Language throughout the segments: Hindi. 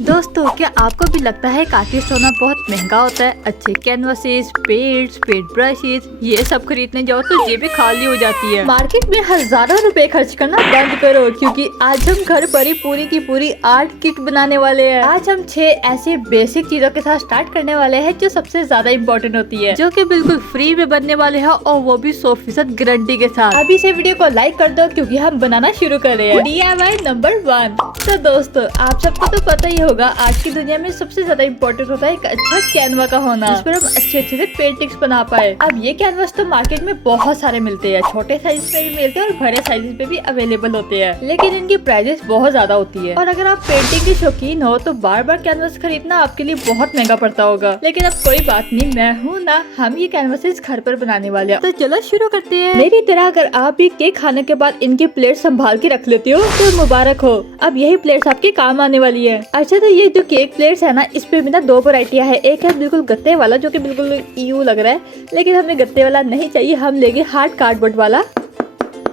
दोस्तों, क्या आपको भी लगता है कि आर्टिस्ट होना बहुत महंगा होता है? अच्छे कैनवासेस, पेंट्स, पेंट ब्रशेस, ये सब खरीदने जाओ तो जेबें खाली हो जाती है। मार्केट में हजारों रुपए खर्च करना बंद करो, क्योंकि आज हम घर पर ही पूरी की पूरी आर्ट किट बनाने वाले हैं। आज हम 6 ऐसे बेसिक चीजों के साथ स्टार्ट करने वाले हैं जो सबसे ज्यादा इम्पोर्टेंट होती है, जो कि बिल्कुल फ्री में बनने वाले हैं और वो भी 100% गारंटी के साथ। अभी से वीडियो को लाइक कर दो, क्योंकि हम बनाना शुरू कर रहे हैं। DIY number 1। तो दोस्तों, आप सबको तो पता ही होगा, आज की दुनिया में सबसे ज्यादा इम्पोर्टेंट होता है एक अच्छा कैनवा का होना, जिस पर हम अच्छे से पेंटिंग्स बना पाए। अब ये कैनवास तो मार्केट में बहुत सारे मिलते हैं, छोटे साइज में भी मिलते हैं और बड़े साइज में भी अवेलेबल होते हैं, लेकिन इनकी प्राइसेस बहुत ज्यादा होती है। और अगर आप पेंटिंग के शौकीन हो तो बार बार कैनवास खरीदना आपके लिए बहुत महंगा पड़ता होगा, लेकिन अब कोई बात नहीं, मैं हूँ ना, हम ये कैनवासेस घर पर बनाने वाले हैं। तो चलो शुरू करते हैं। मेरी तरह अगर आप भी केक खाने के बाद इनकी प्लेट संभाल के रख लेते हो तो मुबारक हो, अब यही प्लेट्स आपके काम आने वाली है। अच्छा, तो ये जो केक प्लेट्स है ना, इस पे भी ना 2 वैरायटियां है। एक है बिल्कुल गत्ते वाला, जो कि बिल्कुल यूं लग रहा है, लेकिन हमें गत्ते वाला नहीं चाहिए, हम लेंगे हार्ड कार्डबोर्ड वाला।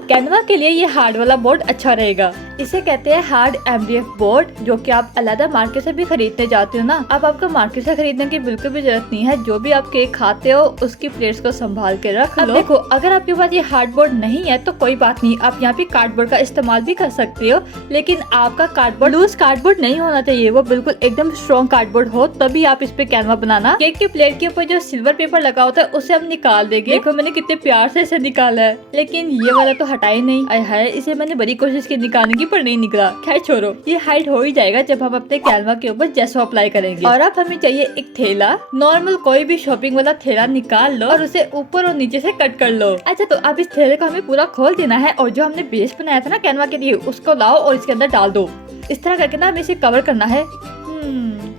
कैनवा के लिए ये हार्ड वाला बोर्ड अच्छा रहेगा। इसे कहते हैं हार्ड MDF बोर्ड, जो कि आप अलग मार्केट से भी खरीदने जाते हो ना। अब आपको मार्केट से खरीदने की बिल्कुल भी जरूरत नहीं है, जो भी आप केक खाते हो उसकी प्लेट्स को संभाल के रख लो। देखो, अगर आपके पास ये हार्ड बोर्ड नहीं है तो कोई बात नहीं, आप यहाँ पे कार्डबोर्ड का इस्तेमाल भी कर सकते हो, लेकिन आपका कार्डबोर्ड लूज कार्डबोर्ड नहीं होना चाहिए, वो बिल्कुल एकदम स्ट्रॉन्ग कार्डबोर्ड हो, तभी आप इस पे कैनवा बनाना। केक की प्लेट के ऊपर जो सिल्वर पेपर लगा होता है उसे हम निकाल देंगे। देखो, मैंने कितने प्यार से इसे निकाला है, लेकिन ये वाला तो हटा ही नहीं। आय हाय, इसे मैंने बड़ी कोशिश की निकालने की, पर नहीं निकला। खैर छोड़ो, ये हाइड हो ही जाएगा जब हम अपने कैनवा के ऊपर जेसो अप्लाई करेंगे। और अब हमें चाहिए एक थैला, नॉर्मल कोई भी शॉपिंग वाला थैला निकाल लो और उसे ऊपर और नीचे से कट कर लो। अच्छा, तो अब इस थैले को हमें पूरा खोल देना है और जो हमने बेस बनाया था ना कैनवा के लिए, उसको लाओ और इसके अंदर डाल दो। इस तरह करके ना हमें इसे कवर करना है।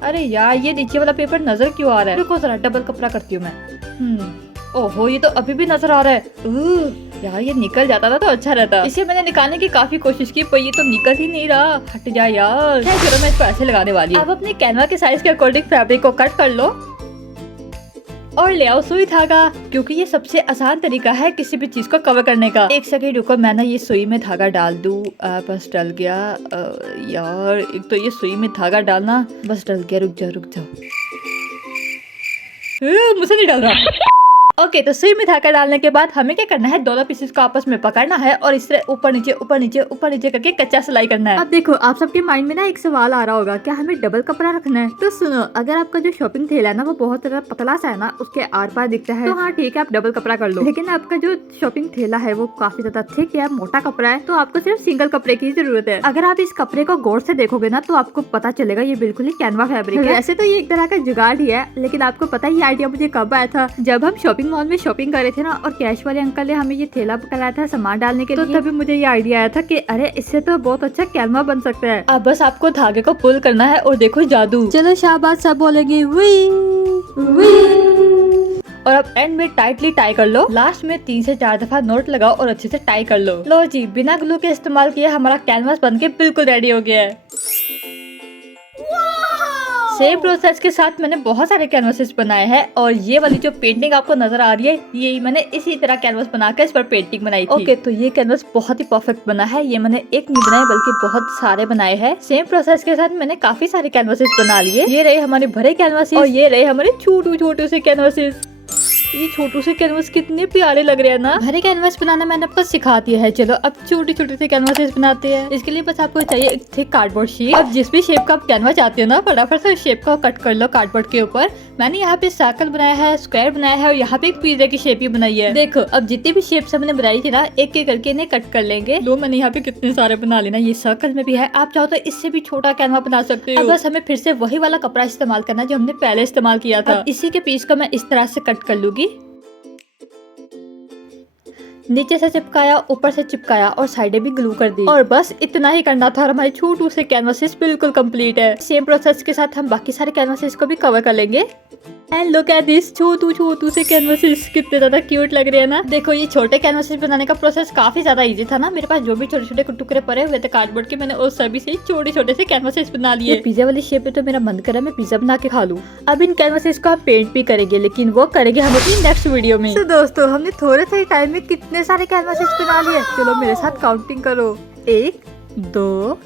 अरे यार, ये नीचे वाला पेपर नजर क्यों आ रहा है? रुको जरा, डबल कपड़ा करती हूँ मैं। ओहो, ये तो अभी भी नजर आ रहा है। यार, ये निकल जाता था तो अच्छा रहता। इसे मैंने निकालने की काफी कोशिश की, पर ये तो निकल ही नहीं रहा। हट जा यार। चलो, मैं इसको ऐसे लगाने वाली हूँ। अब अपने कैनवा के साइज के अकॉर्डिंग फैब्रिक को कट कर लो और ले आओ सुई धागा, क्योंकि ये सबसे आसान तरीका है किसी भी चीज को कवर करने का। एक सेकंड रुको, मैं ना ये सुई में धागा डाल दूं। बस डल गया। यार, एक तो ये सुई में धागा डालना, बस डल गया। रुक जाओ। मुझसे नहीं डाल रहा। ओके, तो सुई में धागा डालने के बाद हमें क्या करना है, दोनों पीसेस को आपस में पकड़ना है और इससे ऊपर नीचे करके कच्चा सिलाई करना है। अब देखो, आप सबके माइंड में ना एक सवाल आ रहा होगा, क्या हमें डबल कपड़ा रखना है? तो सुनो, अगर आपका जो शॉपिंग थैला है ना वो बहुत ज्यादा पतला सा है ना, उसके आर पार दिखता है, तो हाँ ठीक है, आप डबल कपड़ा कर लो। लेकिन आपका जो शॉपिंग थैला है वो काफी ज्यादा थिक है, मोटा कपड़ा है, तो आपको सिर्फ सिंगल कपड़े की जरूरत है। अगर आप इस कपड़े को गौर से देखोगे ना तो आपको पता चलेगा ये बिल्कुल ही कैनवा फैब्रिक है। ऐसे तो ये एक तरह का जुगाड़ ही है, लेकिन आपको पता ही आइडिया मुझे कब आया था, जब हम शॉपिंग मॉल में शॉपिंग कर थे ना, और कैश वाले अंकल ने हमें ये थैला पकड़ाया था सामान डालने के लिए। तो तभी मुझे ये आइडिया आया था कि अरे, इससे तो बहुत अच्छा कैनवा बन सकता है। अब बस आपको धागे को पुल करना है और देखो जादू। चलो शाबाश, सब बोलेंगे वी। और अब एंड में टाइटली टाई कर लो। लास्ट में 3 से 4 दफा नोट लगाओ और अच्छे से टाई कर लो जी, बिना ग्लू के इस्तेमाल किए हमारा कैनवास बनके बिल्कुल रेडी हो गया है। सेम प्रोसेस के साथ मैंने बहुत सारे कैनवासेस बनाए हैं, और ये वाली जो पेंटिंग आपको नजर आ रही है, ये मैंने इसी तरह कैनवास बनाकर इस पर पेंटिंग बनाई थी। ओके, तो ये कैनवास बहुत ही परफेक्ट बना है। ये मैंने एक नहीं बनाए बल्कि बहुत सारे बनाए हैं। सेम प्रोसेस के साथ मैंने काफी सारे कैनवासेस बना लिए। ये रहे हमारे भरे कैनवासेस और ये रहे हमारे छोटे से कैनवासेस। ये छोटू से कैनवास कितने प्यारे लग रहे हैं ना। भरे कैनवास बनाना मैंने आपको सिखा दिया है। चलो, अब छोटे से कैनवासेस बनाते हैं। इसके लिए बस आपको चाहिए एक थिक कार्डबोर्ड शीट। अब जिस भी शेप का आप कैनवा चाहते हो ना, फटाफट से शेप को कट कर लो कार्डबोर्ड के ऊपर। मैंने यहाँ पे सर्कल बनाया है, स्क्वायर बनाया है और यहाँ पे एक पिज्जा की शेप ही बनाई है। देखो, अब जितनी भी शेप्स हमने बनाई थी ना, एक एक करके इन्हें कट कर लेंगे। लो, मैंने यहाँ पे कितने सारे बना लेना। ये सर्कल में भी है, आप चाहो तो इससे भी छोटा कैनवा बना सकते हो। अब बस हमें फिर से वही वाला कपड़ा इस्तेमाल करना जो हमने पहले इस्तेमाल किया था। इसी के पीस को मैं इस तरह से कट कर लूंगी। नीचे से चिपकाया, ऊपर से चिपकाया और साइडें भी ग्लू कर दी, और बस इतना ही करना था और हमारे छोटू से कैनवासेस बिल्कुल कंप्लीट है। सेम प्रोसेस के साथ हम बाकी सारे कैनवासेस को भी कवर कर लेंगे। एंड लुक एट दिस, छोटू से कैनवासेस कितने ज्यादा क्यूट लग रहे हैं ना। देखो, ये छोटे कैनवासेस बनाने का प्रोसेस काफी ज्यादा इजी था ना। मेरे पास जो भी छोटे टुकड़े पड़े हुए थे कार्डबोर्ड के, मैंने उस सभी से छोटे से कैनवासेस बना लिए। पिज्जा वाली शेप में तो मेरा मन कर रहा है मैं पिज्जा बना के खा लूं। अब इन कैनवासेस को हम पेंट भी करेंगे, लेकिन वो करेंगे हम अपनी नेक्स्ट वीडियो में। तो दोस्तों, हमने थोड़े से टाइम में कितने सारे कैनवासेस बना लिए। चलो मेरे साथ काउंटिंग करो। 1 2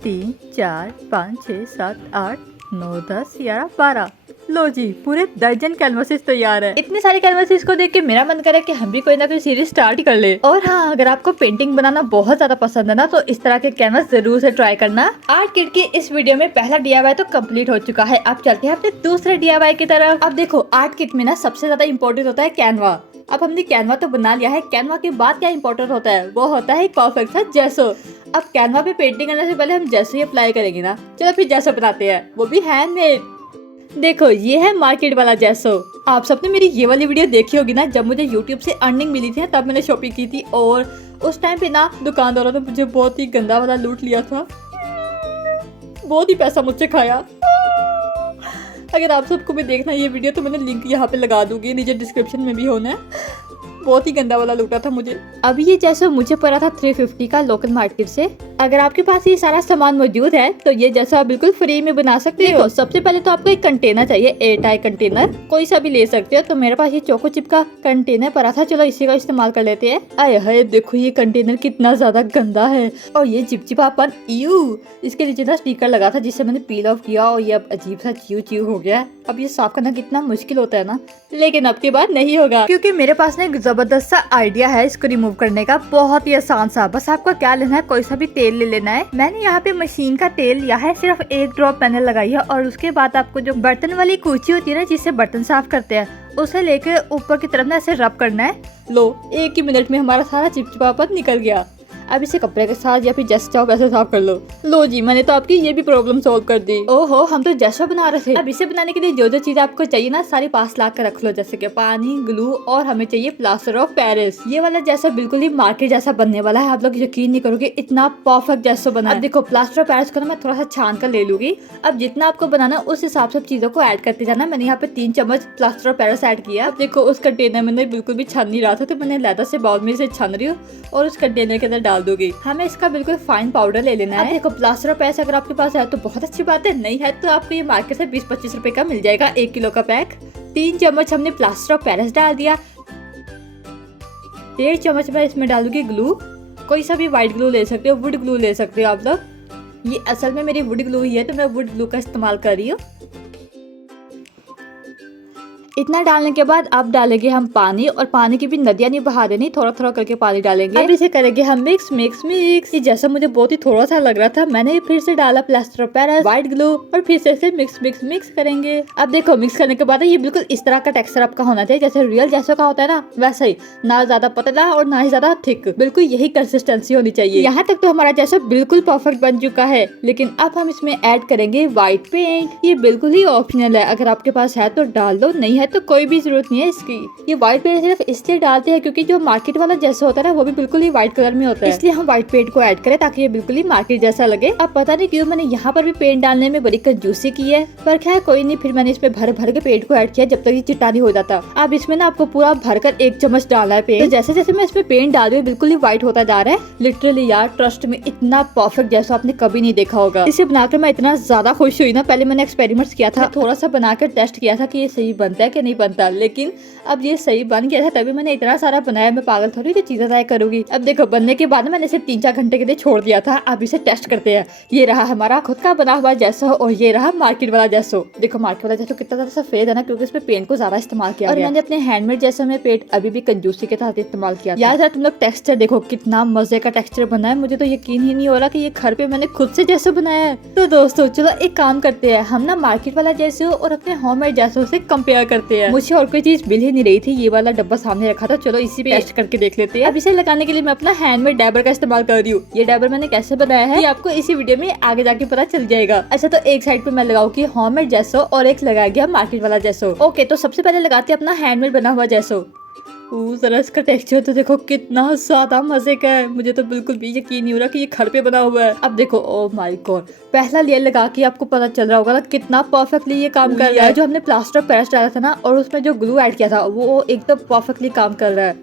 3 4 5 6 7 8 9 10 11 12। लो जी, पूरे दर्जन कैनवासेस तैयार है। इतने सारे कैनवासेस को देख के मेरा मन करे कि हम भी कोई ना कोई सीरीज स्टार्ट ही कर ले। और हाँ, अगर आपको पेंटिंग बनाना बहुत ज्यादा पसंद है ना, तो इस तरह के कैनवास जरूर से ट्राई करना। आर्ट किट की इस वीडियो में पहला DIY तो कंप्लीट हो चुका है। अब चलते हैं अपने दूसरे DIY की तरफ। अब देखो, आर्ट किट में ना सबसे ज्यादा इम्पोर्टेंट होता है कैनवा। अब हमने कैनवा तो बना लिया है, कैनवा के बाद क्या इम्पोर्टेंट होता है, वो होता है परफेक्ट सा जेसो। अब कैनवा पे पेंटिंग करने से पहले हम जेसो ही अप्लाई करेंगे ना। चलो फिर जेसो बनाते हैं, वो भी हैंडमेड। देखो, ये है मार्केट वाला जेसो। आप सबने मेरी ये वाली वीडियो देखी होगी ना, जब मुझे YouTube से अर्निंग मिली थी, तब मैंने शॉपिंग की थी। और उस टाइम पे ना दुकानदारों ने मुझे बहुत ही गंदा वाला लूट लिया था, बहुत ही पैसा मुझसे खाया। अगर आप सबको भी देखना ये वीडियो तो मैंने लिंक यहाँ पे लगा दूंगी, नीचे डिस्क्रिप्शन में भी होना है। बहुत ही गंदा वाला लूटा था मुझे। अभी ये जैसा मुझे पड़ा था 350 का लोकल मार्केट से। अगर आपके पास ये सारा सामान मौजूद है तो ये जैसा बिल्कुल फ्री में बना सकते हो। सबसे पहले तो आपको एक कंटेनर चाहिए, एयर टाइट कंटेनर, कोई सा भी ले सकते हो। तो मेरे पास ये चोको चिप का कंटेनर पड़ा था, चलो इसी का इस्तेमाल कर लेते हैं। आए हाय, देखो ये कंटेनर कितना ज्यादा गंदा है और ये चिपचिपापन, यू। इसके नीचे ना स्टिकर लगा था जिससे मैंने पील ऑफ किया और ये अब अजीब सा च्यू च्यू हो गया। अब ये साफ करना कितना मुश्किल होता है ना, लेकिन अब की बार नहीं होगा, क्योंकि मेरे पास ना एक जबरदस्त सा आइडिया है इसको रिमूव करने का। बहुत ही आसान सा, बस आपको क्या लेना है, कोई सा भी तेल ले लेना है। मैंने यहाँ पे मशीन का तेल लिया है, सिर्फ 1 ड्रॉप मैंने लगाई है। और उसके बाद आपको जो बर्तन वाली कूची होती है ना, जिससे बर्तन साफ करते हैं, उसे लेके ऊपर की तरफ ना ऐसे रब करना है। लो, 1 ही मिनट में हमारा सारा चिपचिपापन निकल गया। अब इसे कपड़े के साथ या फिर जैसे चाहो वैसे साफ कर लो। लो जी, मैंने तो आपकी ये भी प्रॉब्लम सॉल्व कर दी। ओहो, हम तो जैसा बना रहे थे। अब इसे बनाने के लिए जो जो चीज आपको चाहिए ना, सारी पास ला कर रख लो, जैसे कि पानी, ग्लू और हमें चाहिए प्लास्टर ऑफ पेरिस। ये वाला जैसा बिल्कुल ही मार्केट जैसा बनने वाला है। आप लोग यकीन नहीं करोगे, इतना परफेक्ट जैसा बना। अब देखो, प्लास्टर ऑफ पेरिस को ना मैं थोड़ा सा छान कर ले लूंगी। अब जितना आपको बनाना उस हिसाब से चीजों को ऐड करते जाना। मैंने यहाँ पे 3 चम्मच प्लास्टर ऑफ पेरिस ऐड किया। अब देखो, उस कंटेनर में बिल्कुल भी छान नहीं रहा था, तो मैंने लेदर से बाउल में से छान रही हूँ और उस कंटेनर के अंदर डाल दूंगी। हमें इसका बिल्कुल फाइन पाउडर ले लेना है। देखो, प्लास्टर ऑफ पेरिस अगर आपके पास है तो बहुत अच्छी बात है, नहीं है तो आपको ये मार्केट से 20-25 रुपए का मिल जाएगा 1 किलो का पैक। 3 चम्मच हमने प्लास्टर ऑफ पेरिस डाल दिया। 1.5 चम्मच मैं इसमें डालूंगी ग्लू। कोई सा भी व्हाइट ग्लू ले सकते हो, वुड ग्लू ले सकते हो आप लोग। ये असल में मेरी वुड ग्लू ही है, तो मैं वुड ग्लू का इस्तेमाल कर रही हूँ। इतना डालने के बाद अब डालेंगे हम पानी, और पानी की भी नदियां नहीं बहा देनी, थोड़ा थोड़ा करके पानी डालेंगे। अब इसे करेंगे हम मिक्स मिक्स मिक्स। ये जैसा मुझे बहुत ही थोड़ा सा लग रहा था, मैंने फिर से डाला plaster of Paris, white glue और फिर से इसे मिक्स मिक्स मिक्स करेंगे। अब देखो, मिक्स करने के बाद ये बिल्कुल इस तरह का टेक्सचर आपका होना चाहिए, जैसे रियल जैसा का होता है ना, वैसा ही, ना ज्यादा पतला और ना ही ज्यादा थिक, बिल्कुल यही कंसिस्टेंसी होनी चाहिए। यहाँ तक तो हमारा जैसा बिल्कुल परफेक्ट बन चुका है। लेकिन अब हम इसमें ऐड करेंगे व्हाइट पेंट। ये बिल्कुल ही ऑप्शनल है, अगर आपके पास है तो डाल दो, नहीं है तो कोई भी जरूरत नहीं है इसकी। ये व्हाइट पेंट सिर्फ इसलिए डालते हैं क्योंकि जो मार्केट वाला जैसा होता है ना, वो भी बिल्कुल ही व्हाइट कलर में होता है, इसलिए हम व्हाइट पेंट को ऐड करें ताकि ये बिल्कुल ही मार्केट जैसा लगे। अब पता नहीं क्यों मैंने यहाँ पर भी पेंट डालने में बड़ी कंजूसी की है, पर खैर कोई नहीं, फिर मैंने इसमें भर भर के पेंट को ऐड किया जब तक ये चिट्टानी हो जाता। अब इसमें ना आपको पूरा भरकर 1 चम्मच डालना है पेंट। तो जैसे जैसे मैं इसमें पेंट डाल रही हूँ, बिल्कुल ही व्हाइट होता जा रहा है। लिटरली यार, ट्रस्ट में इतना परफेक्ट जैसा आपने कभी नहीं देखा होगा। इसे बनाकर मैं इतना ज्यादा खुश हुई ना। पहले मैंने एक्सपेरिमेंट्स किया था, थोड़ा सा बनाकर टेस्ट किया था कि ये सही बनता है कि नहीं बनता, लेकिन अब ये सही बन गया था, तभी मैंने इतना सारा बनाया। मैं पागल थोड़ी कि चीजें ट्राई करूंगी। अब देखो, बनने के बाद मैंने इसे 3-4 घंटे के लिए छोड़ दिया था। अब इसे टेस्ट करते हैं। ये रहा हमारा खुद का बना हुआ जैसा और ये रहा मार्केट वाला जैसा। देखो, मार्केट वाला जैसा कितना ज्यादा सफेद है ना, क्योंकि इसमें पेंट को ज्यादा इस्तेमाल किया और मैंने अपने हैंडमेड जैसा में पेंट अभी भी कंजूसी के साथ इस्तेमाल किया। यार तुम लोग टेक्सचर देखो, कितना मजे का टेक्सचर बना है। मुझे तो यकीन ही नहीं हो रहा कि ये घर पे मैंने खुद से जैसा बनाया है। तो दोस्तों चलो एक काम करते हैं, हम ना मार्केट वाला जैसे और अपने होममेड जैसों से कंपेयर करते हैं। मुझे और कोई चीज मिल ही नहीं रही थी, ये वाला डब्बा सामने रखा था, चलो इसी पे टेस्ट करके देख लेते हैं। अब इसे लगाने के लिए मैं अपना हैंडमेड डैबर का इस्तेमाल कर रही हूँ। ये डैबर मैंने कैसे बनाया है ये आपको इसी वीडियो में आगे जाके पता चल जाएगा। अच्छा, तो एक साइड पे मैं लगाऊंगी होममेड जैसो और एक लगाया गया मार्केट वाला जैसो। ओके, तो सबसे पहले लगाते हैं अपना हैंडमेड बना हुआ जैसो। जरा इसका टेक्सचर तो देखो कितना ज्यादा मजे का है। मुझे तो बिल्कुल भी यकीन नहीं हो रहा कि ये घर पे बना हुआ है। अब देखो, ओ माय गॉड, पहला लेयर लगा के आपको पता चल रहा होगा ना कितना परफेक्टली ये काम कर रहा है। जो हमने प्लास्टर ऑफ पेरिस डाला था ना और उसमें जो ग्लू ऐड किया था, वो एकदम परफेक्टली काम कर रहा है।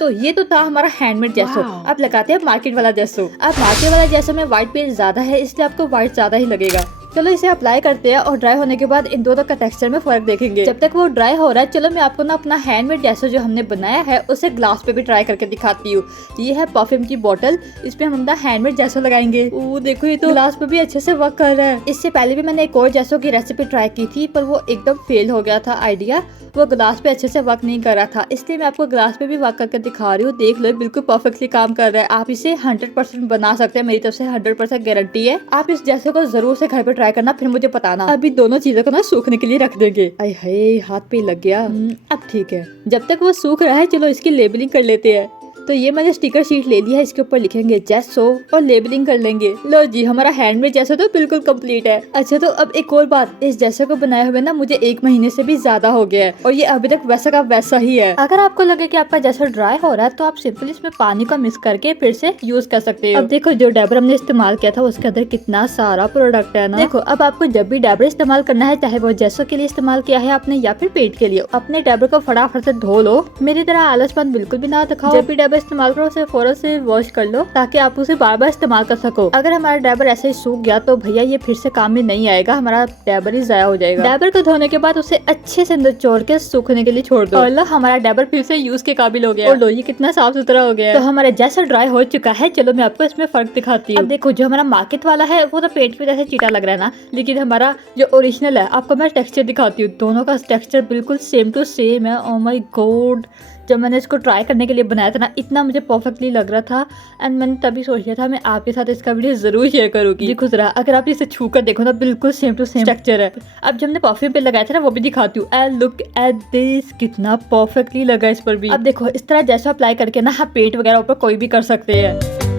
तो ये तो था हमारा हैंडमेड जैसो। अब लगाते हैं मार्केट वाला जैसो। अब मार्केट वाला जैसो में व्हाइट पेंट ज्यादा है, इसलिए आपको व्हाइट ज्यादा ही लगेगा। चलो इसे अप्लाई करते हैं और ड्राई होने के बाद इन दोनों का टेक्सचर में फर्क देखेंगे। जब तक वो ड्राई हो रहा है चलो मैं आपको ना अपना हैंडमेड जैसा जो हमने बनाया है उसे ग्लास पे भी ट्राई करके दिखाती हूँ। ये है परफ्यूम की बोतल, इसमें हम अपना हैंडमेड जैसा लगाएंगे। ओ देखो ये तो ग्लास पे भी अच्छे से वर्क कर रहा है। इससे पहले भी मैंने एक और जैसों की रेसिपी ट्राई की थी पर वो एकदम फेल हो गया था आइडिया, वो ग्लास पे अच्छे से वर्क नहीं कर रहा था, इसलिए मैं आपको ग्लास पे भी वर्क करके दिखा रही हूँ। देख लो बिल्कुल परफेक्टली काम कर रहा है। आप इसे 100% बना सकते हैं, मेरी तरफ से 100% गारंटी है। आप इस जैसे को जरूर से घर पे ट्राई करना फिर मुझे बताना। अभी दोनों चीजों को ना सूखने के लिए रख देंगे। अरे हाय हाथ पे लग गया। अब ठीक है, जब तक वो सूख रहा है चलो इसकी लेबलिंग कर लेते हैं। तो ये मैंने स्टिकर शीट ले लिया है, इसके ऊपर लिखेंगे जेसो और लेबलिंग कर लेंगे। लो जी हमारा हैंडमेड जैसा तो बिल्कुल कंप्लीट है। अच्छा तो अब एक और बात, इस जैसे को बनाए हुए ना मुझे 1 महीने से भी ज्यादा हो गया है और ये अभी तक वैसा का वैसा ही है। अगर आपको लगे कि आपका जैसा ड्राई हो रहा है तो आप सिंपल इसमें पानी को मिक्स करके फिर से यूज कर सकते हो। अब देखो जो डैबर हमने इस्तेमाल किया था उसके अंदर कितना सारा प्रोडक्ट है ना। देखो अब आपको जब भी डैबर इस्तेमाल करना है, चाहे वो जैसों के लिए इस्तेमाल किया है आपने या फिर पेट के लिए, अपने डैबर को फटाफट से धो लो। मेरी तरह आलसपन बिल्कुल भी ना दिखाओ। जब भी डैबर इस्तेमाल करो उसे फौरन से वॉश कर लो ताकि आप उसे बार बार इस्तेमाल कर सको। अगर हमारा डैबर ऐसे ही सूख गया तो भैया ये फिर से काम में नहीं आएगा, हमारा डैबर ही जाया हो जाएगा। डैबर को धोने के बाद उसे अच्छे से निचोड़ के सूखने के लिए छोड़ दो और लो हमारा डैबर फिर से यूज के काबिल हो गया। और लो ये कितना साफ सुथरा हो गया। तो हमारा जैसा ड्राई हो चुका है, चलो मैं आपको इसमें फर्क दिखाती हूँ। अब देखो जो हमारा मार्केट वाला है वो तो पेट की वजह से चीटा लग रहा है ना, लेकिन हमारा जो ओरिजिनल है आपको मैं टेक्सचर दिखाती हूँ। दोनों का टेक्सचर बिल्कुल सेम टू सेम है। ओह माय गॉड, जब मैंने इसको ट्राई करने के लिए बनाया था ना इतना मुझे परफेक्टली लग रहा था एंड मैंने तभी सोच लिया था मैं आपके साथ इसका वीडियो जरूर शेयर करूंगी। ये खुद रहा, अगर आप इसे छू कर देखो ना बिल्कुल सेम टू सेम स्ट्रक्चर है। अब जब हमने परफ्यूम पे लगाया था ना वो भी दिखाती हूँ। एंड लुक एट दिस, कितना परफेक्टली लगा इस पर भी। अब देखो इस तरह जैसा अप्लाई करके ना आप पेट वगैरह ऊपर कोई भी कर सकते हैं।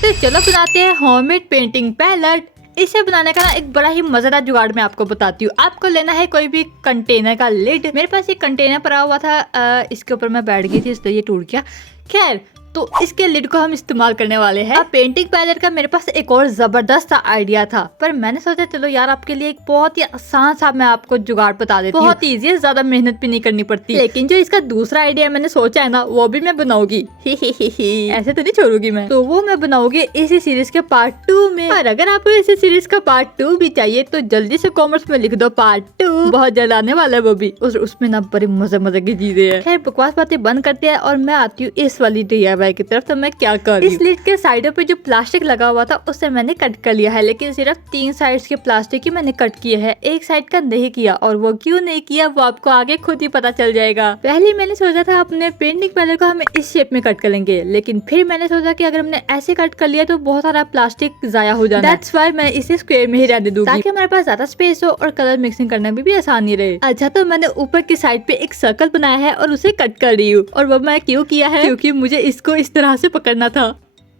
तो चलो बनाते हैं होममेड पेंटिंग पैलेट। इसे बनाने का ना एक बड़ा ही मजेदार जुगाड़ मैं आपको बताती हूँ। आपको लेना है कोई भी कंटेनर का लिड। मेरे पास एक कंटेनर पड़ा हुआ था, इसके ऊपर मैं बैठ गई थी इसलिए ये टूट गया। खैर तो इसके लिड को हम इस्तेमाल करने वाले हैं। अब पेंटिंग पैलेट का मेरे पास एक और जबरदस्त आइडिया था, पर मैंने सोचा चलो यार आपके लिए एक बहुत ही आसान सा मैं आपको जुगाड़ बता देती हूँ। बहुत इजी है, ज्यादा मेहनत भी नहीं करनी पड़ती। लेकिन जो इसका दूसरा आइडिया मैंने सोचा है ना वो भी मैं बनाऊंगी। ऐसे तो नहीं छोड़ूंगी मैं, तो वो मैं बनाऊंगी इसी सीरीज के पार्ट 2 में। और अगर आपको इसी सीरीज का पार्ट 2 भी चाहिए तो जल्दी से कॉमेंट्स में लिख दो पार्ट 2, बहुत जल्द आने वाला है वो भी। उसमें ना बड़ी मजे मजे की चीजें हैं। खैर बकवास बातें बंद करते हैं और मैं आती हूँ इस वाली DIY की तरफ। तो मैं क्या कर रही हूँ, इस लिड के साइडों पे जो प्लास्टिक लगा हुआ था उससे मैंने कट कर लिया है, लेकिन सिर्फ 3 साइड्स के प्लास्टिक ही मैंने कट किए हैं, एक साइड का नहीं किया। और वो क्यों नहीं किया वो आपको आगे खुद ही पता चल जाएगा। पहले मैंने सोचा था अपने पेंटिंग पैलेट को हम इस शेप में कट करेंगे, लेकिन फिर मैंने सोचा कि अगर हमने ऐसे कट कर लिया तो बहुत सारा प्लास्टिक जाया हो जाना। दैट्स व्हाई मैं इसे स्क्वायर में ही रहने दूंगी ताकि हमारे पास ज्यादा स्पेस हो और कलर मिक्सिंग करने में भी आसानी रहे। अच्छा तो मैंने ऊपर की साइड पे एक सर्कल बनाया है और उसे कट कर रही हूँ। और वो मैं क्यों किया है, क्योंकि मुझे इसको इस तरह से पकड़ना था।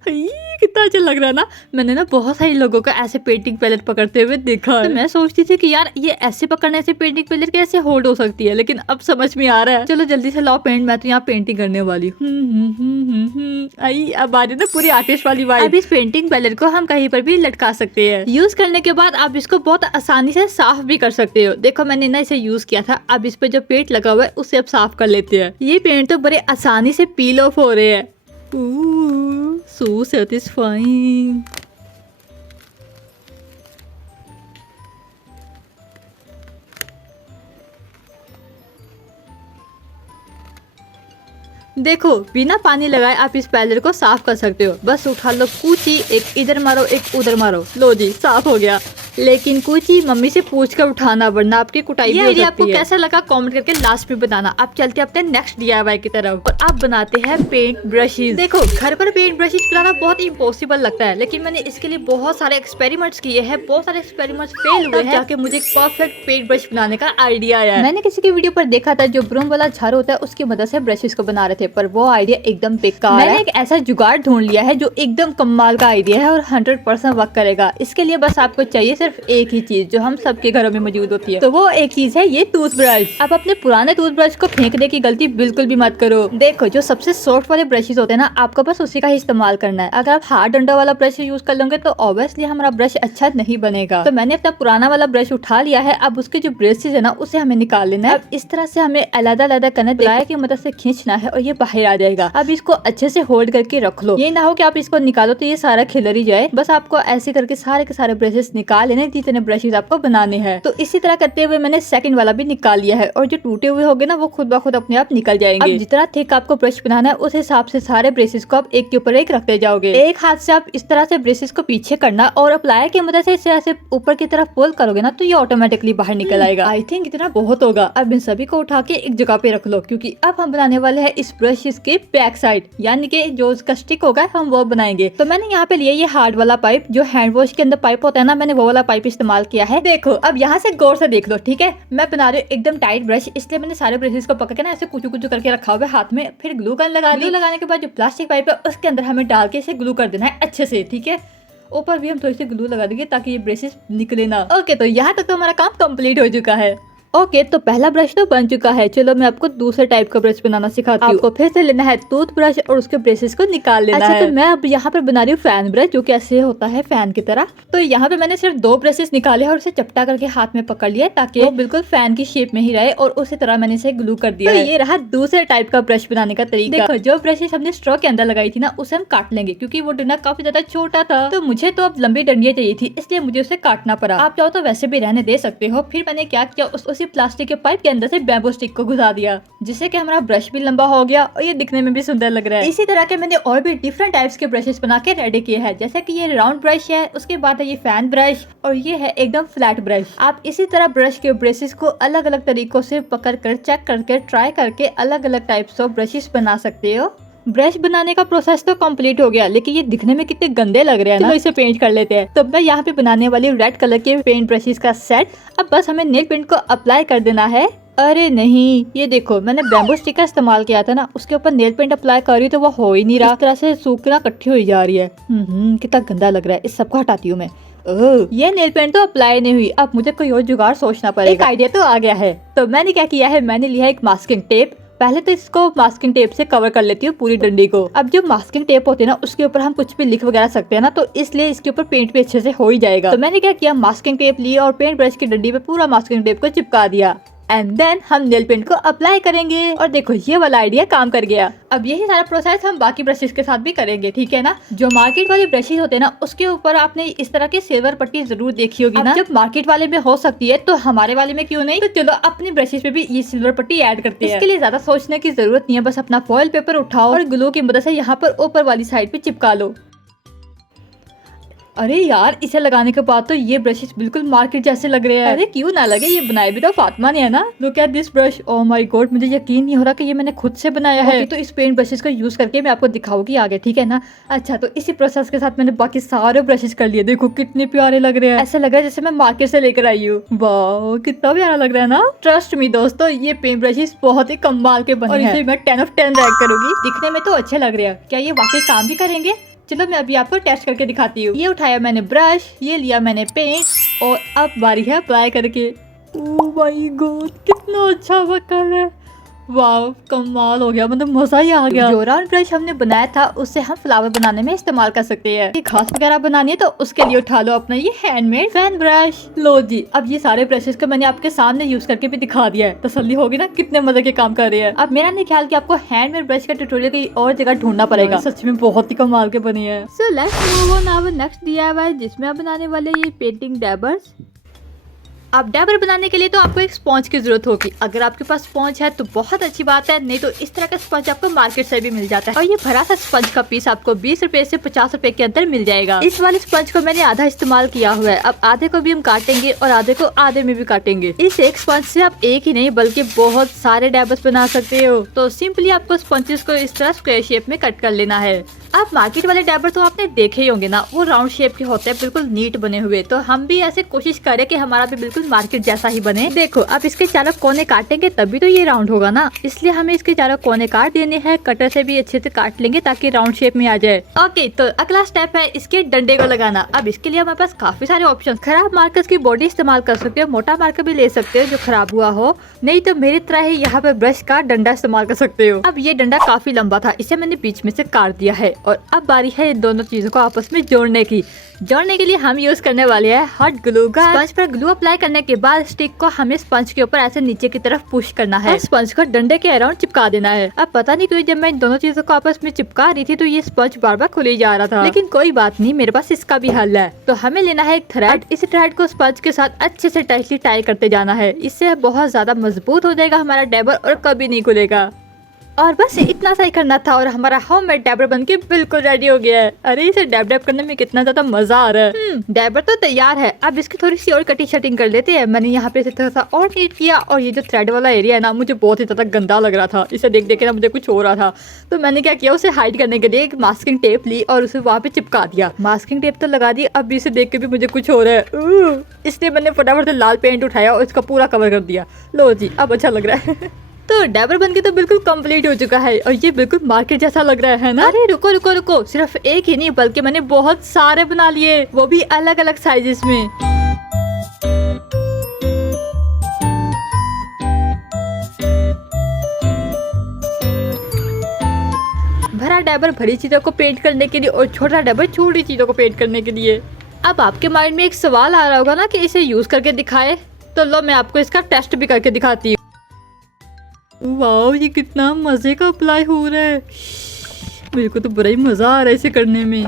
कितना अच्छा लग रहा है ना। मैंने ना बहुत सारे लोगों को ऐसे पेंटिंग पैलेट पकड़ते हुए देखा है। तो मैं सोचती थी कि यार ये ऐसे पकड़ने से पेंटिंग पैलेट कैसे होल्ड हो सकती है, लेकिन अब समझ में आ रहा है। चलो जल्दी से लाओ पेंट, मैं तो यहाँ पेंटिंग करने वाली हूँ। आई अब आ रही ना पूरी आर्टिस्ट वाली वाइब। अब इस पेंटिंग पैलेट को हम कहीं पर भी लटका सकते हैं। यूज करने के बाद आप इसको बहुत आसानी से साफ भी कर सकते हो। देखो मैंने ना इसे यूज किया था, अब इस पे जो पेंट लगा हुआ है उसे अब साफ कर लेते हैं। ये पेंट तो बड़े आसानी से पील ऑफ हो रहे हैं। So satisfying. देखो बिना पानी लगाए आप इस पैलेट को साफ कर सकते हो। बस उठा लो कूची, एक इधर मारो एक उधर मारो, लो जी साफ हो गया। लेकिन कूची मम्मी से पूछ कर उठाना वरना आपकी कुटाई भी हो सकती है। आपको कैसा लगा कमेंट करके लास्ट में बताना। अब चलते अपने नेक्स्ट DIY की तरफ और अब बनाते हैं पेंट ब्रशेस। देखो घर पर पेंट ब्रशेस बनाना बहुत इम्पॉसिबल लगता है, लेकिन मैंने इसके लिए बहुत सारे एक्सपेरिमेंट्स किए हैं, बहुत सारे एक्सपेरिमेंट्स फेल हुए हैं, जाके मुझे परफेक्ट पेंट ब्रश बनाने का आइडिया आया। मैंने किसी की वीडियो पर देखा था जो ब्रूम वाला झाड़ू होता है उसकी मदद से ब्रशेस को बना रहे थे, पर वो आइडिया एकदम बेकार है। मैंने एक ऐसा जुगाड़ ढूंढ लिया है जो एकदम कमाल का आइडिया है और 100% वर्क करेगा। इसके लिए बस आपको चाहिए सिर्फ सिर्फ एक ही चीज जो हम सबके घरों में मौजूद होती है, तो वो एक चीज है ये टूथब्रश। अब अपने पुराने टूथब्रश को फेंकने की गलती बिल्कुल भी मत करो। देखो जो सबसे सॉफ्ट वाले ब्रशेज होते हैं ना, आपको बस उसी का ही इस्तेमाल करना है। अगर आप हार्ड डंडा वाला ब्रश यूज कर लोगे तो ऑब्वियसली हमारा ब्रश अच्छा नहीं बनेगा। तो मैंने अपना पुराना वाला ब्रश उठा लिया है। अब उसके जो ब्रेसेस है ना उसे हमें निकाल लेना है। अब इस तरह से हमें अलग-अलग करना है, की मदद से खींचना है और ये बाहर आ जाएगा। अब इसको अच्छे से होल्ड करके रख लो। ये ना हो कि आप इसको निकालो तो ये सारा खिलर ही जाए। बस आपको ऐसे करके सारे के सारे ब्रशेस निकाल लेने जितने ब्रशेस आपको बनाने हैं। तो इसी तरह करते हुए मैंने सेकंड वाला भी निकाल लिया है और जो टूटे हुए होंगे ना वो खुद ब खुद अपने आप निकल जाएंगे। अब जितना थिक आपको ब्रश बनाना है उस हिसाब से सारे ब्रशेस को आप एक के ऊपर एक रखते जाओगे। एक हाथ से आप इस तरह से ब्रशेस को पीछे करना और अप्लाई की मदद से इसे ऐसे ऊपर की तरफ पुल करोगे ना तो ये ऑटोमेटिकली बाहर निकल आएगा। आई थिंक इतना बहुत होगा। अब इन सभी को उठा के एक जगह पे रख लो, क्योंकि अब हम बनाने वाले हैं इस ब्रश के बैक साइड, यानी कि जो उसका स्टिक होगा हम वो बनाएंगे। तो मैंने यहाँ पे लिया ये हार्ड वाला पाइप, जो हैंड वॉश के अंदर पाइप होता है ना, मैंने वो वाला पाइप इस्तेमाल किया है। देखो अब यहाँ से गौर से देख लो, ठीक है। मैं बना रही हूँ एकदम टाइट ब्रश, इसलिए मैंने सारे ब्रशेस को पकड़ के ना ऐसे कुचू कुचू करके रखा हुआ है हाथ में। फिर ग्लू गन लगा ली। लगाने के बाद जो प्लास्टिक पाइप है उसके अंदर हमें डाल के इसे ग्लू कर देना है अच्छे से, ठीक है। ऊपर भी हम थोड़ी सी ग्लू लगा देंगे ताकि ये ब्रशेस निकले ना। ओके, तो यहाँ तक तो हमारा काम कंप्लीट हो चुका है। ओके, तो पहला ब्रश तो बन चुका है। चलो मैं आपको दूसरे टाइप का ब्रश बनाना सिखाती हूँ। आपको फिर से लेना है टूथ ब्रश और उसके ब्रशेस को निकाल लेना है। तो मैं अब यहाँ पर बना रही हूँ फैन ब्रश, जो कि ऐसे होता है फैन की तरह। तो यहाँ पे मैंने सिर्फ 2 ब्रशेस निकाले और उसे चपटा करके हाथ में पकड़ लिया ताकि वो बिल्कुल फैन की शेप में ही रहे और उसी तरह मैंने इसे ग्लू कर दिया। तो ये रहा दूसरे टाइप का ब्रश बनाने का तरीका। देखो जो ब्रशेस हमने स्ट्रॉ के अंदर लगाई थी ना उसे हम काट लेंगे, क्योंकि वो डंडा काफी ज्यादा छोटा था। तो मुझे तो अब लंबी डंडियां चाहिए थी, इसलिए मुझे उसे काटना पड़ा। आप चाहो तो वैसे भी रहने दे सकते हो। फिर मैंने क्या किया, उसी प्लास्टिक के पाइप के अंदर से बैम्बू स्टिक को घुसा दिया, जिससे कि हमारा ब्रश भी लंबा हो गया और ये दिखने में भी सुंदर लग रहा है। इसी तरह के मैंने और भी डिफरेंट टाइप्स के ब्रशेस बना के रेडी किए हैं, जैसे कि ये राउंड ब्रश है, उसके बाद है ये फैन ब्रश और ये है एकदम फ्लैट ब्रश। आप इसी तरह ब्रश के ब्रशेस को अलग अलग तरीकों से पकड़ कर चेक करके ट्राई करके अलग अलग टाइप्स ऑफ ब्रशेस बना सकते हो। ब्रश बनाने का प्रोसेस तो कंप्लीट हो गया, लेकिन ये दिखने में कितने गंदे लग रहे हैं ना। तो इसे पेंट कर लेते हैं। तो मैं यहाँ पे बनाने वाली रेड कलर के पेंट ब्रशेस का सेट। अब बस हमें नेल पेंट को अप्लाई कर देना है। अरे नहीं, ये देखो मैंने बैम्बू स्टिक का इस्तेमाल किया था ना, उसके ऊपर नेल पेंट अप्लाई कर रही हूँ तो वो हो ही नहीं रहा। इस तरह से सूखना इकट्ठी हुई जा रही है। कितना गंदा लग रहा है। इस सबको हटाती हूँ मैं। ये नेल पेंट तो अप्लाई नहीं हुई। अब मुझे कोई और जुगाड़ सोचना पड़ेगा। एक आइडिया तो आ गया है। तो मैंने क्या किया है, मैंने लिया एक मास्किंग टेप। पहले तो इसको मास्किंग टेप से कवर कर लेती हूँ पूरी डंडी को। अब जो मास्किंग टेप होती है ना उसके ऊपर हम कुछ भी लिख वगैरह सकते हैं ना, तो इसलिए इसके ऊपर पेंट भी अच्छे से हो ही जाएगा। तो मैंने क्या किया, मास्किंग टेप ली और पेंट ब्रश की डंडी पे पूरा मास्किंग टेप को चिपका दिया। एंड देन हम नेल पेंट को अप्लाई करेंगे। और देखो ये वाला आइडिया काम कर गया। अब यही सारा प्रोसेस हम बाकी ब्रशेस के साथ भी करेंगे, ठीक है ना। जो मार्केट वाली ब्रशेस होते हैं ना उसके ऊपर आपने इस तरह की सिल्वर पट्टी जरूर देखी होगी ना। जब मार्केट वाले में हो सकती है तो हमारे वाले में क्यों नहीं। तो चलो अपनी ब्रशेस पे भी ये सिल्वर पट्टी ऐड करते हैं। इसके लिए ज्यादा सोचने की जरूरत नहीं है, बस अपना फॉइल पेपर उठाओ और ग्लू की मदद से यहाँ पर ऊपर वाली साइड पे चिपका लो। अरे यार, इसे लगाने के बाद तो ये ब्रशेस बिल्कुल मार्केट जैसे लग रहे हैं। अरे क्यों ना लगे, ये बनाए भी तो फातिमा ने है ना। Look at this brush. Oh my God, मुझे यकीन नहीं हो रहा कि ये मैंने खुद से बनाया है। तो इस पेंट ब्रशेस का यूज करके मैं आपको दिखाऊंगी आगे, ठीक है ना। अच्छा, तो इसी प्रोसेस के साथ मैंने बाकी सारे ब्रशेस कर लिए। देखो कितने प्यारे लग रहे हैं। ऐसा लग रहा है जैसे मैं मार्केट से लेकर आई हूँ। वाह कितना प्यारा लग रहा है ना। ट्रस्ट मी दोस्तों, ये पेंट ब्रशेस बहुत ही कमाल के बने हैं। इसे मैं 10 of 10 रैंक करूंगी। दिखने में तो अच्छे लग रहे हैं, क्या ये वाकई काम भी करेंगे। चलो मैं अभी आपको टेस्ट करके दिखाती हूँ। ये उठाया मैंने ब्रश, ये लिया मैंने पेंट और अब बारी है अप्लाई करके। ओह माय गॉड, कितना अच्छा कलर है। वाह कमाल हो गया, मतलब मजा ही आ गया। जो राउंड ब्रश हमने बनाया था उससे हम फ्लावर बनाने में इस्तेमाल कर सकते हैं। घास वगैरह बनानी है तो उसके लिए उठा लो अपना ये हैंडमेड फैन ब्रश। लो जी, अब ये सारे ब्रशेस को मैंने आपके सामने यूज करके भी दिखा दिया है। तसल्ली होगी ना कितने मजे के काम कर रहे हैं। अब मेरा नहीं ख्याल कि आपको हैंडमेड ब्रश का ट्यूटोरियल कहीं और जगह ढूंढना पड़ेगा। सच में बहुत ही कमाल के बने हैं। So let's move on our next DIY, जिसमें आप बनाने वाले ये पेंटिंग डैबर्स। अब डैबर बनाने के लिए तो आपको एक स्पॉन्ज की जरूरत होगी। अगर आपके पास स्पॉन्ज है तो बहुत अच्छी बात है, नहीं तो इस तरह का स्पंज आपको मार्केट से भी मिल जाता है। और ये भरा सा स्पंज का पीस आपको 20 रुपए से 50 रुपए के अंदर मिल जाएगा। इस वाले स्पंज को मैंने आधा इस्तेमाल किया हुआ है। अब आधे को भी हम काटेंगे और आधे को आधे में भी काटेंगे। इस एक स्पंज से आप एक ही नहीं बल्कि बहुत सारे डैबर्स बना सकते हो। तो सिंपली आपको स्पंजेस को इस तरह स्क्वायर शेप में कट कर लेना है। अब मार्केट वाले डैबर तो आपने देखे ही होंगे ना, वो राउंड शेप के होते हैं, बिल्कुल नीट बने हुए। तो हम भी ऐसे कोशिश करें कि हमारा भी बिल्कुल बिल्कुल मार्केट जैसा ही बने। देखो अब इसके चारों कोने काटेंगे तभी तो ये राउंड होगा ना, इसलिए हमें इसके चारों कोने काट देने हैं। कटर से भी अच्छे से काट लेंगे ताकि राउंड शेप में आ जाए। ओके, तो अगला स्टेप है इसके डंडे को लगाना। अब इसके लिए हमारे पास काफी सारे ऑप्शन। खराब मार्कर्स की बॉडी इस्तेमाल कर सकते हो, मोटा मार्कर भी ले सकते हो जो खराब हुआ हो, नहीं तो मेरी तरह ही यहाँ पे ब्रश का डंडा इस्तेमाल कर सकते हो। अब ये डंडा काफी लंबा था, इसे मैंने बीच में से काट दिया है और अब बारी है इन दोनों चीजों को आपस में जोड़ने की। जोड़ने के लिए हम यूज करने वाले हैं हॉट ग्लू का। स्पंज पर ग्लू अप्लाई करने के बाद स्टिक को हमें स्पंज के ऊपर ऐसे नीचे की तरफ पुश करना है। स्पंज को डंडे के अराउंड चिपका देना है। अब पता नहीं क्यों जब मैं इन दोनों चीजों को आपस में चिपका रही थी तो ये स्पंज बार बार खुले जा रहा था, लेकिन कोई बात नहीं, मेरे पास इसका भी हल है। तो हमें लेना है एक थ्रेड। इस थ्रेड को स्पंज के साथ अच्छे से टाइटली टाई करते जाना है, इससे बहुत ज्यादा मजबूत हो जाएगा हमारा डैबर और कभी नहीं खुलेगा। और बस इतना सा ही करना था और हमारा होममेड डैबर बनके बिल्कुल रेडी हो गया है। अरे इसे डैब डैब करने में कितना ज्यादा मजा आ रहा है। डैबर तो तैयार है, अब इसकी थोड़ी सी और कटिंग शटिंग कर लेते हैं। मैंने यहाँ पे इसे थोड़ा सा और नीट किया और ये जो थ्रेड वाला एरिया है ना, मुझे बहुत ही ज्यादा गंदा लग रहा था, इसे देख देख के ना मुझे कुछ हो रहा था। तो मैंने क्या किया, उसे हाइड करने के लिए एक मास्किंग टेप ली और उसे वहाँ पे चिपका दिया। मास्किंग टेप तो लगा दी, अब इसे देख के भी मुझे कुछ हो रहा है, इसलिए मैंने फटाफट से लाल पेंट उठाया और इसका पूरा कवर कर दिया। लो जी, अब अच्छा लग रहा है। तो डैबर बनके तो बिल्कुल कंप्लीट हो चुका है और ये बिल्कुल मार्केट जैसा लग रहा है ना। अरे रुको रुको रुको, सिर्फ एक ही नहीं बल्कि मैंने बहुत सारे बना लिए, वो भी अलग अलग साइजेस में। भरा डैबर भरी चीजों को पेंट करने के लिए और छोटा डैबर छोटी चीजों को पेंट करने के लिए। अब आपके माइंड में एक सवाल आ रहा होगा ना कि इसे यूज करके दिखाए, तो लो मैं आपको इसका टेस्ट भी करके दिखाती हूँ। वाओ, ये कितना मजे का अप्लाई हो रहा है, मेरे को तो बड़ा ही मजा आ रहा है इसे करने में।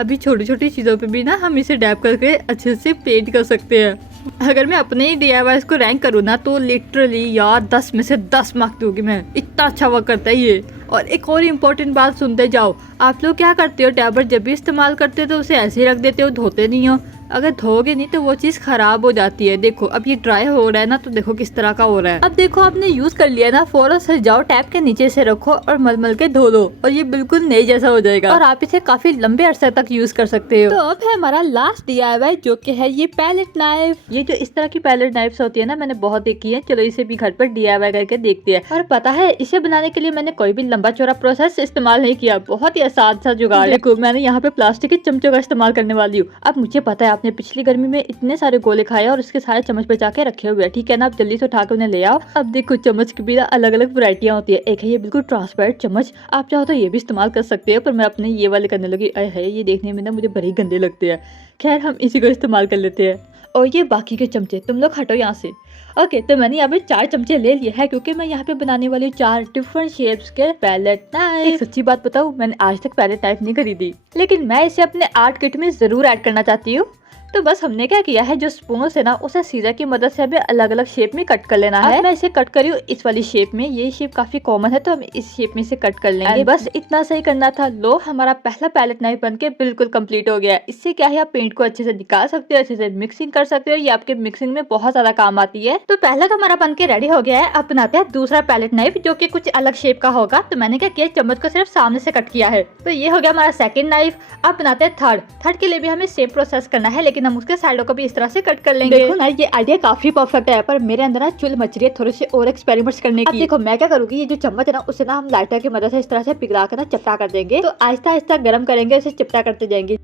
अभी छोटी छोटी चीज़ों पे भी ना हम इसे डैब करके अच्छे से पेंट कर सकते हैं। अगर मैं अपने ही DIY को रैंक करूँ ना तो लिटरली यार 10 में से 10 मार्क दूंगी मैं, इतना अच्छा वर्क करता है ये। और एक और इम्पोर्टेंट बात सुनते जाओ, आप लोग क्या करते हो, डैबर जब भी इस्तेमाल करते हो तो उसे ऐसे ही रख देते हो, धोते नहीं हो। अगर धोगे नहीं तो वो चीज़ खराब हो जाती है। देखो अब ये ड्राई हो रहा है ना, तो देखो किस तरह का हो रहा है। अब देखो आपने यूज कर लिया ना, फौरन से जाओ टैप के नीचे से रखो और मलमल के धो लो और ये बिल्कुल नए जैसा हो जाएगा और आप इसे काफी लंबे अरसे तक यूज कर सकते हो। तो अब है हमारा लास्ट DIY जो कि है ये पैलेट नाइफ। ये जो इस तरह की पैलेट नाइफ्स होती है ना, मैंने बहुत देखी है, चलो इसे भी घर पर DIY करके देखते हैं। और पता है इसे बनाने के लिए मैंने कोई भी लंबा चौड़ा प्रोसेस इस्तेमाल नहीं किया, बहुत ही आसान सा जुगाड़। देखो मैंने यहाँ पे प्लास्टिक के चमचों का इस्तेमाल करने वाली हूँ। अब मुझे पता है आपने पिछली गर्मी में इतने सारे गोले खाए और उसके सारे चम्मच बचा के रखे हुए हैं, ठीक है ना, अब जल्दी से उठा के उन्हें ले आओ। अब देखो चम्मच की भी अलग अलग वैरायटियां होती है। एक है ये बिल्कुल ट्रांसपेरेंट चम्मच, आप चाहो तो ये भी इस्तेमाल कर सकते हो, पर मैं अपने ये वाले करने लगी। है ये देखने में ना मुझे बड़े गंदे लगते हैं, खैर हम इसी को इस्तेमाल कर लेते हैं। और ये बाकी के चमचे, तुम लोग हटो यहाँ से। ओके, तो मैंने यहाँ पे 4 चमचे ले लिए हैं क्योंकि मैं यहाँ पे बनाने वाली 4 डिफरेंट शेप्स के पैलेट नाइफ। एक सच्ची बात बताऊँ, मैंने आज तक पैलेट नाइफ नहीं खरीदी, लेकिन मैं इसे अपने आर्ट किट में जरूर ऐड करना चाहती हूँ। तो बस हमने क्या किया है, जो स्पून से ना उसे सीजर की मदद से हमें अलग अलग शेप में कट कर लेना है। मैं इसे कट करी हूँ इस वाली शेप में, ये शेप काफी कॉमन है तो हम इस शेप में से कट कर लेंगे। बस इतना सही करना था। लो हमारा पहला पैलेट नाइफ बनके बिल्कुल कंप्लीट हो गया। इससे क्या है, आप पेंट को अच्छे से निकाल सकते हो, अच्छे से मिक्सिंग कर सकते हो, ये आपके मिक्सिंग में बहुत ज्यादा काम आती है। तो पहला तो हमारा बनके रेडी हो गया है। अब बनाते हैं दूसरा पैलेट नाइफ जो की कुछ अलग शेप का होगा। तो मैंने क्या किया, चम्मच को सिर्फ सामने से कट किया है। तो ये हो गया हमारा सेकेंड नाइफ। अब बनाते हैं थर्ड के लिए भी हमें सेम प्रोसेस करना है, लेकिन हम उसके साइडों को भी इस तरह से कट कर लेंगे। देखो ना ये आइडिया काफी परफेक्ट है, पर मेरे अंदर ना चुल मच रही है थोड़े से और एक्सपेरिमेंट्स करने की। अब देखो मैं क्या करूंगी, ये जो चम्मच है ना उसे ना हम लाइटर की मदद से इस तरह से पिघला कर ना चपटा कर देंगे। तो आहिस्ता आहिस्ता गर्म करेंगे, उसे चपटा करते जाएंगे।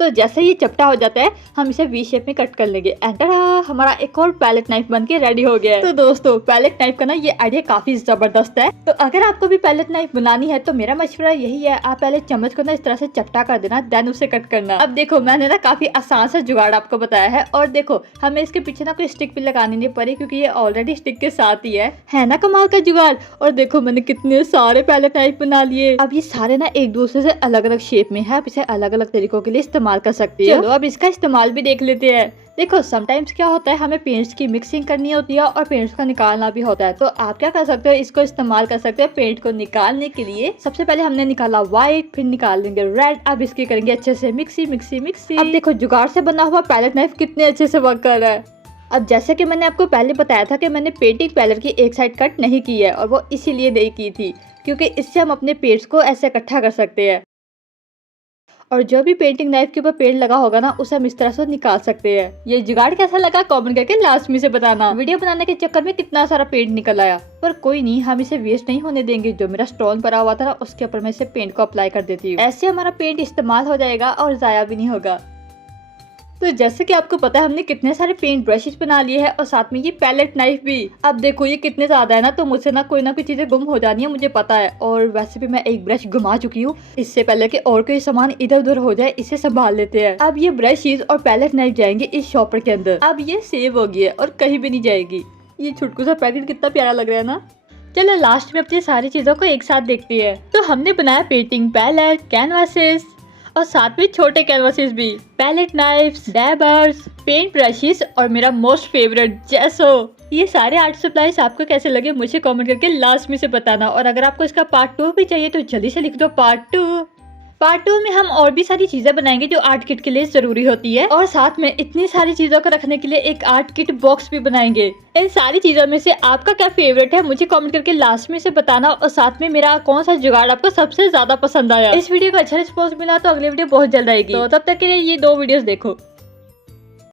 तो जैसे ये चपटा हो जाता है हम इसे वी शेप में कट कर लेंगे। एंटर, हमारा एक और पैलेट नाइफ बनके रेडी हो गया है। तो दोस्तों पैलेट नाइफ का ना ये आइडिया काफी जबरदस्त है। तो अगर आपको भी पैलेट नाइफ बनानी है तो मेरा मशवरा यही है, आप पहले चम्मच को ना इस तरह से चपटा कर देना, देन उसे कट करना। अब देखो मैंने ना काफी आसान सा जुगाड़ आपको बताया है। और देखो हमें इसके पीछे ना कोई स्टिक भी लगानी नहीं पड़ी क्योंकि ये ऑलरेडी स्टिक के साथ ही है ना कमाल का जुगाड़। और देखो मैंने कितने सारे पैलेट नाइफ बना लिए। अब ये सारे ना एक दूसरे से अलग अलग शेप में है, आप इसे अलग अलग तरीकों के लिए इस्तेमाल कर सकती है। चलो अब इसका इस्तेमाल भी देख लेते हैं। देखो समटाइम्स क्या होता है, हमें पेंट्स की मिक्सिंग करनी होती है और पेंट्स का निकालना भी होता है। तो आप क्या कर सकते हो, इसको इस्तेमाल कर सकते हो पेंट को निकालने के लिए। सबसे पहले हमने निकाला व्हाइट, फिर निकाल लेंगे रेड। अब इसकी करेंगे अच्छे से मिक्सी मिक्सी मिक्सी। अब देखो जुगाड़ से बना हुआ पैलेट नाइफ कितने अच्छे से वर्क कर रहा है। अब जैसे कि मैंने आपको पहले बताया था कि मैंने पेंटिंग पैलेट की एक साइड कट नहीं की है, और वो इसीलिए नहीं की थी क्योंकि इससे हम अपने पेंट्स को ऐसे इकट्ठा कर सकते हैं। और जो भी पेंटिंग नाइफ के ऊपर पेंट लगा होगा ना, उसे हम इस तरह से निकाल सकते हैं। ये जुगाड़ कैसा लगा कमेंट करके लास्ट में से बताना। वीडियो बनाने के चक्कर में कितना सारा पेंट निकल आया, पर कोई नहीं, हम इसे वेस्ट नहीं होने देंगे। जो मेरा स्टोन पड़ा हुआ था ना, उसके ऊपर मैं इसे पेंट को अप्लाई कर देती हूँ। ऐसे हमारा पेंट इस्तेमाल हो जाएगा और जाया भी नहीं होगा। तो जैसे कि आपको पता है, हमने कितने सारे पेंट ब्रशेस बना लिए हैं और साथ में ये पैलेट नाइफ भी। अब देखो ये कितने ज्यादा है ना, तो मुझसे ना कोई चीजें गुम हो जानी है, मुझे पता है। और वैसे भी मैं एक ब्रश घुमा चुकी हूँ। इससे पहले कि और कोई सामान इधर उधर हो जाए, इसे संभाल लेते हैं। अब ये ब्रशेस और पैलेट नाइफ जाएंगे इस शॉपर के अंदर। अब ये सेव हो गई है और कहीं भी नहीं जाएगी। ये छुटकू सा पैकेट कितना प्यारा लग रहा है ना। चलो लास्ट में अपनी सारी चीजों को एक साथ देखते हैं। तो हमने बनाया पेंटिंग पैलेट, कैनवासेस और साथ में छोटे कैनवासेस भी, पैलेट नाइफ्स, डैबर्स, पेंट ब्रशेस और मेरा मोस्ट फेवरेट जेसो। ये सारे आर्ट सप्लाईज आपको कैसे लगे मुझे कमेंट करके लास्ट में से बताना। और अगर आपको इसका पार्ट 2 भी चाहिए तो जल्दी से लिख दो पार्ट 2। पार्ट 2 में हम और भी सारी चीजें बनाएंगे जो आर्ट किट के लिए जरूरी होती है, और साथ में इतनी सारी चीजों को रखने के लिए एक आर्ट किट बॉक्स भी बनाएंगे। इन सारी चीजों में से आपका क्या फेवरेट है मुझे कमेंट करके लास्ट में से बताना। और साथ में मेरा कौन सा जुगाड़ आपको सबसे ज्यादा पसंद आया। इस वीडियो को अच्छा रिस्पॉन्स मिला तो अगली वीडियो बहुत जल्द आएगी, तो तब तक के लिए ये 2 वीडियोस देखो।